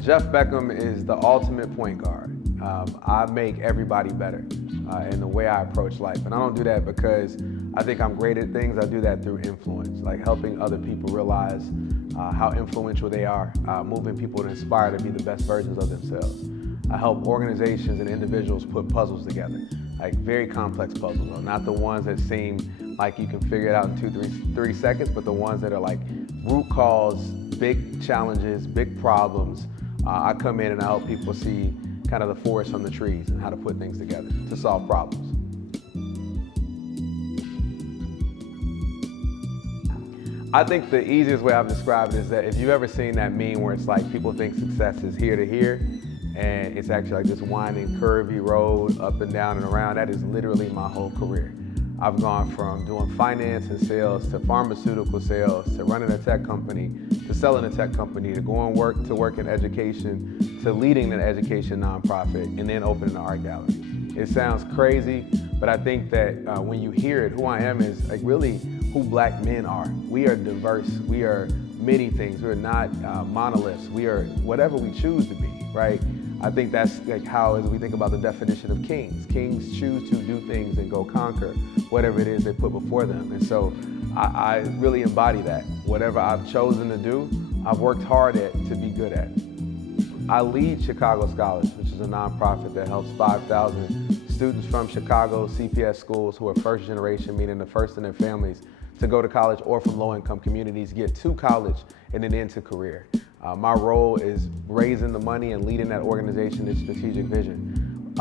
Jeff Beckham is the ultimate point guard. I make everybody better in the way I approach life. And I don't do that because I think I'm great at things. I do that through influence, like helping other people realize how influential they are, moving people to inspire to be the best versions of themselves. I help organizations and individuals put puzzles together, like very complex puzzles, not the ones that seem like you can figure it out in 3 seconds, but the ones that are like root cause, big challenges, big problems. I come in and I help people see kind of the forest from the trees and how to put things together to solve problems. I think the easiest way I've described it is that if you've ever seen that meme where it's like people think success is here to here, and it's actually like this winding, curvy road up and down and around, that is literally my whole career. I've gone from doing finance and sales to pharmaceutical sales to running a tech company to selling a tech company to going to work in education to leading an education nonprofit and then opening an art gallery. It sounds crazy, but I think that when you hear it, who I am is like really who black men are. We are diverse. We are many things. We're not monoliths. We are whatever we choose to be, right? I think that's like how, as we think about the definition of kings. Kings choose to do things and go conquer whatever it is they put before them. And so I really embody that. Whatever I've chosen to do, I've worked hard at to be good at. I lead Chicago Scholars, which is a nonprofit that helps 5,000 students from Chicago CPS schools who are first generation, meaning the first in their families, to go to college or from low-income communities, get to college and then into career. My role is raising the money and leading that organization, its strategic vision.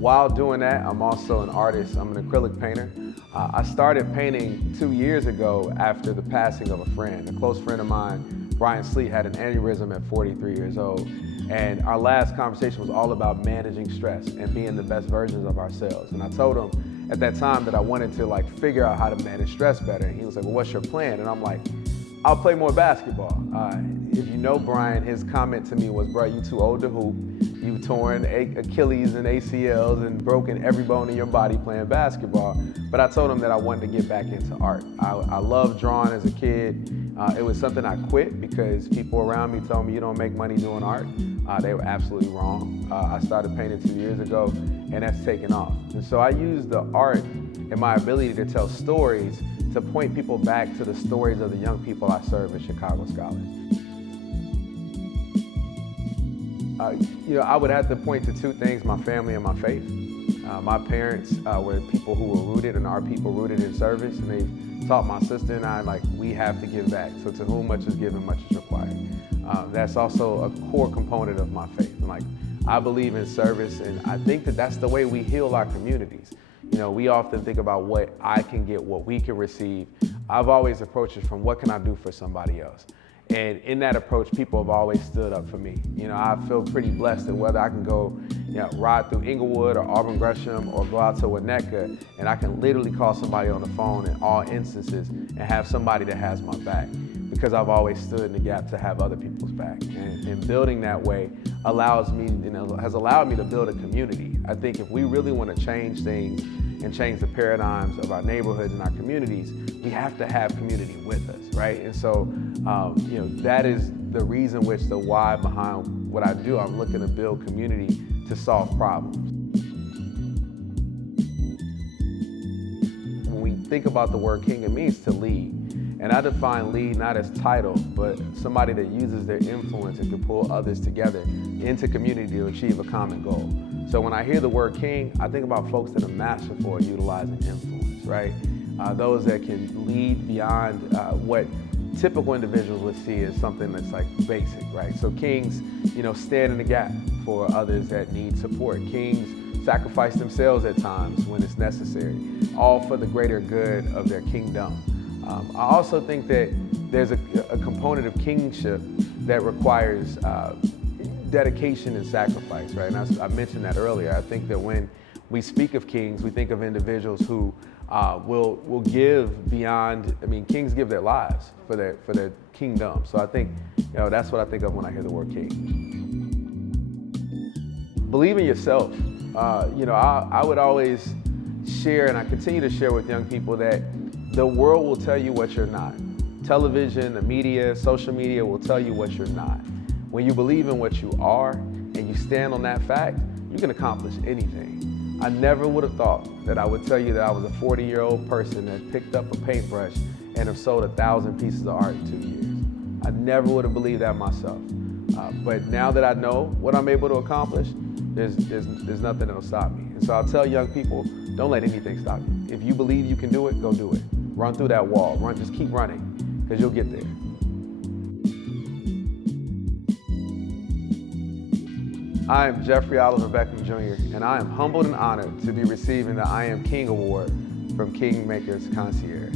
While doing that, I'm also an artist. I'm an acrylic painter. I started painting 2 years ago after the passing of a friend. A close friend of mine, Brian Sleet, had an aneurysm at 43 years old. And our last conversation was all about managing stress and being the best versions of ourselves. And I told him at that time that I wanted to figure out how to manage stress better. And he was like, well, what's your plan? And I'm like, I'll play more basketball. If you know Brian, his comment to me was, bro, you too old to hoop. You've torn Achilles and ACLs and broken every bone in your body playing basketball. But I told him that I wanted to get back into art. I loved drawing as a kid. It was something I quit because people around me told me you don't make money doing art. They were absolutely wrong. I started painting 2 years ago and that's taken off. And so I use the art and my ability to tell stories to point people back to the stories of the young people I serve at Chicago Scholars. I would have to point to two things, my family and my faith. My parents were people who were rooted and are people rooted in service, and they taught my sister and I, we have to give back. So to whom much is given, much is required. That's also a core component of my faith. And I believe in service, and I think that that's the way we heal our communities. We often think about what I can get, what we can receive. I've always approached it from what can I do for somebody else? And in that approach, people have always stood up for me. I feel pretty blessed that whether I can go ride through Inglewood or Auburn Gresham or go out to Winnetka, and I can literally call somebody on the phone in all instances and have somebody that has my back, because I've always stood in the gap to have other people's back. And building that way allows me, has allowed me to build a community. I think if we really want to change things and change the paradigms of our neighborhoods and our communities, we have to have community with us, right? And so, that is the reason the why behind what I do. I'm looking to build community to solve problems. When we think about the word king, it means to lead. And I define lead not as title, but somebody that uses their influence and can pull others together into community to achieve a common goal. So when I hear the word king, I think about folks that are masterful at utilizing influence, right? Those that can lead beyond what typical individuals would see as something that's basic, right? So kings, stand in the gap for others that need support. Kings sacrifice themselves at times when it's necessary, all for the greater good of their kingdom. I also think that there's a component of kingship that requires dedication and sacrifice, right? And I mentioned that earlier. I think that when we speak of kings, we think of individuals who will give beyond. Kings give their lives for their kingdom. So I think that's what I think of when I hear the word king. Believe in yourself. I would always share, and I continue to share with young people, that the world will tell you what you're not. Television, the media, social media will tell you what you're not. When you believe in what you are and you stand on that fact, you can accomplish anything. I never would have thought that I would tell you that I was a 40-year-old person that picked up a paintbrush and have sold 1,000 pieces of art in 2 years. I never would have believed that myself. But now that I know what I'm able to accomplish, there's nothing that'll stop me. And so I'll tell young people, don't let anything stop you. If you believe you can do it, go do it. Run through that wall. Just keep running, because you'll get there. I am Jeffery Beckham Jr., and I am humbled and honored to be receiving the I Am King Award from Kingmaker's Concierge.